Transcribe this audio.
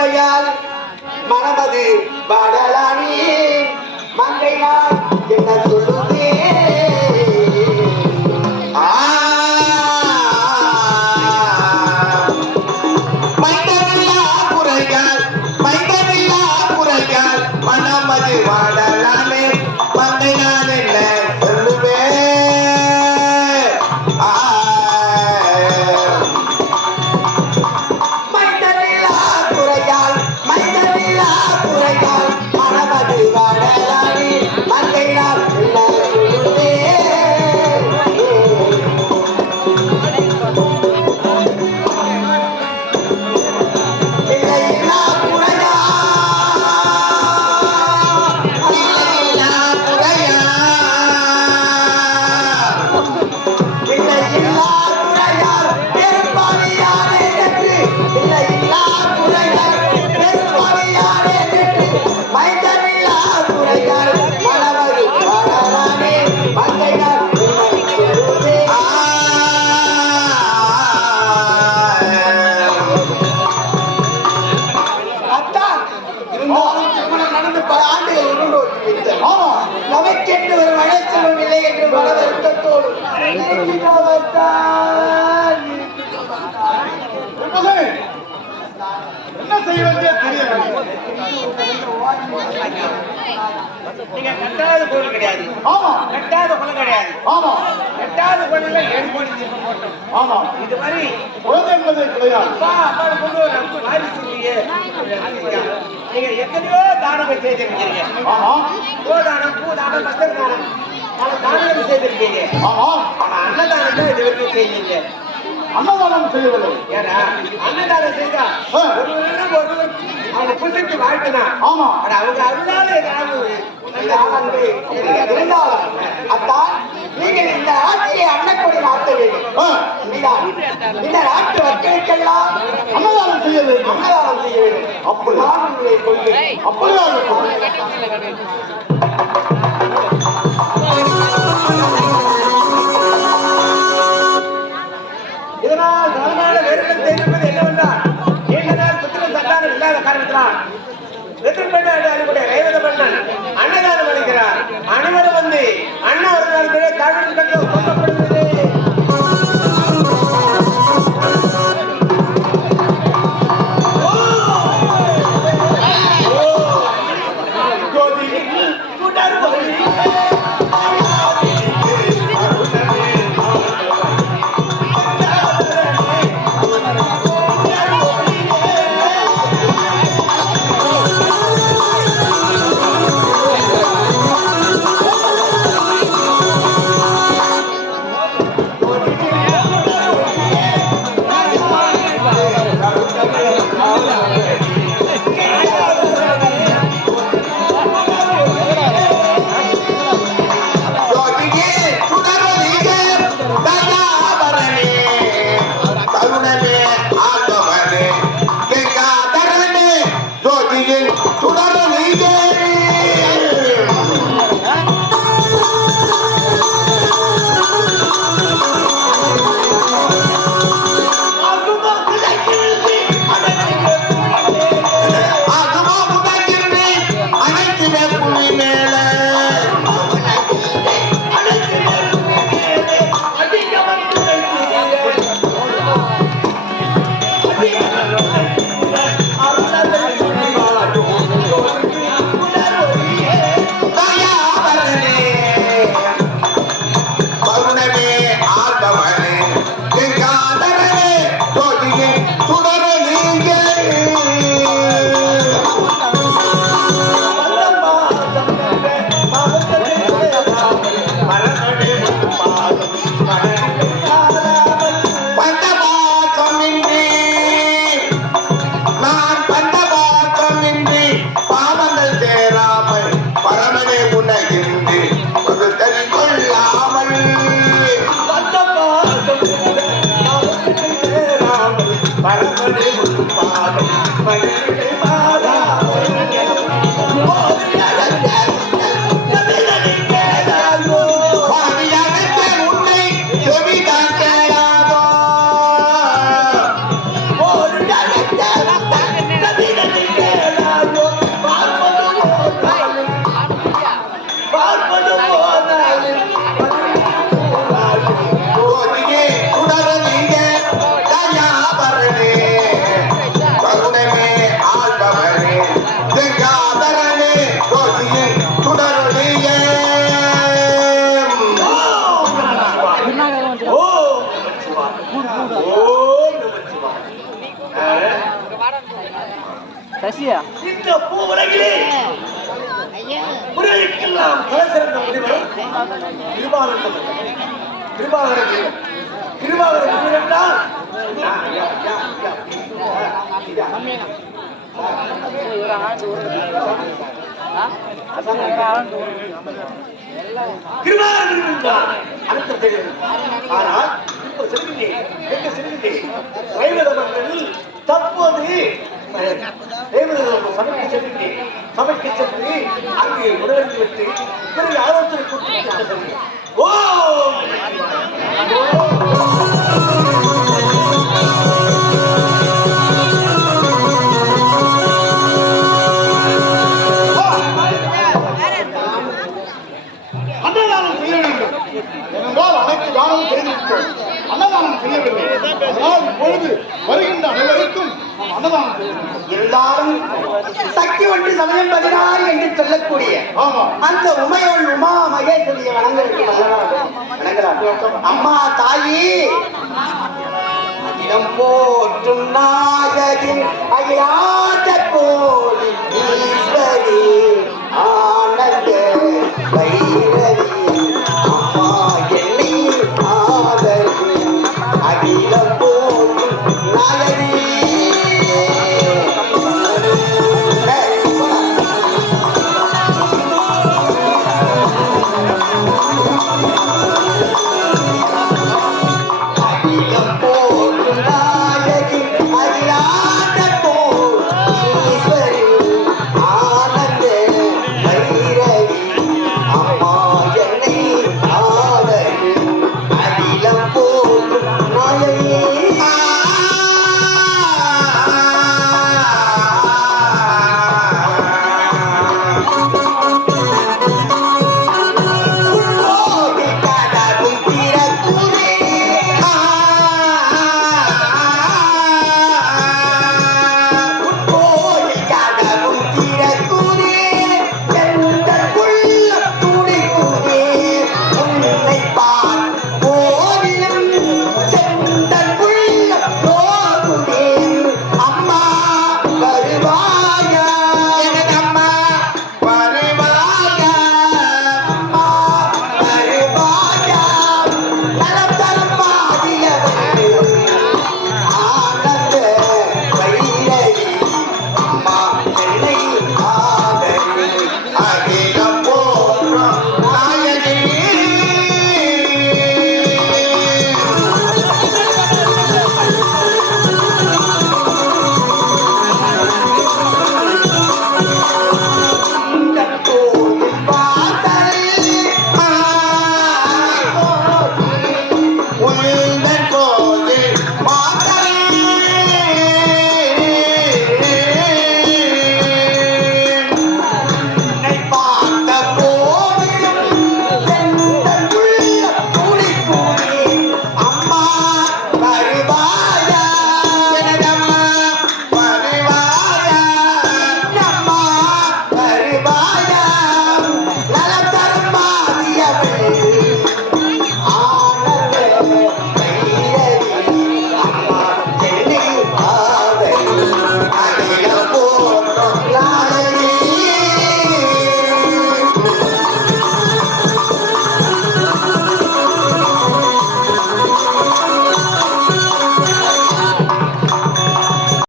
குறையால் மனமது பாடலானி. மங்கையால் என்ன செய்வதே தெரியாது நீங்க கட்டாத பொருள் கிடையாது ஆமா. கட்டாத பொருள் கிடையாது ஆமா கட்டாத பொருள்ல போட்டோம் ஆமா இது மாதிரி குழந்தை என்பது கிடையாது அப்பா அப்பா கொண்டு ஒரு வாரிசு இல்லையே நீங்க எத்தனையோ தானங்கள் செய்திருக்கீங்க ஆமா கோதானம் பூதானம் பக்தர் தானம் பல தானங்கள் செய்திருக்கீங்க ஆமா ஆனா அன்னதானத்தை இது வரைக்கும் செய்யீங்க அன்னதானம் செய்யவில்லை ஏன்னா அன்னதானம் செய்தா? ஆ. ஒருவரிடம் ஒருவர் அவங்க புசித்து வாழ்த்தினா. ஆமா. அவங்க அருளால ஏதாவது அத்தான் நீங்கள் இந்த ஆட்சியை அன்னக்கொடி நாட்ட வேண்டும். இந்த நாட்டு மக்களுக்கெல்லாம் அன்னதானம் செய்ய வேண்டும். அன்னதானம் செய்ய வேண்டும். அப்படிதான் கொள்கை அப்படியா 아, Bye. கிருபானந்தம் கிருபாகரன் முனிவர். கிருபாகரன் என்றால்? யா, கிருபாகரன் என்றால்? அர்த்தம் தெரியும் ஆனால் எங்க தற்போது தேவதற்கு சபைக்கு சபைக்கு சென்று அங்கே உணவருந்து விட்டு பிறகு ஆலோசனை கொடுத்து சக்தி ஒன்று சமயம் பதினாறு என்று சொல்லக்கூடிய அந்த உமையோள் உமா மகேஸ்வரியை வணங்க வேண்டும் அல்லவா? வணங்கலாம். அம்மா தாயி அகிலம் போற்றும் நாயகின் அகிலாத கோடி ஈஸ்வரி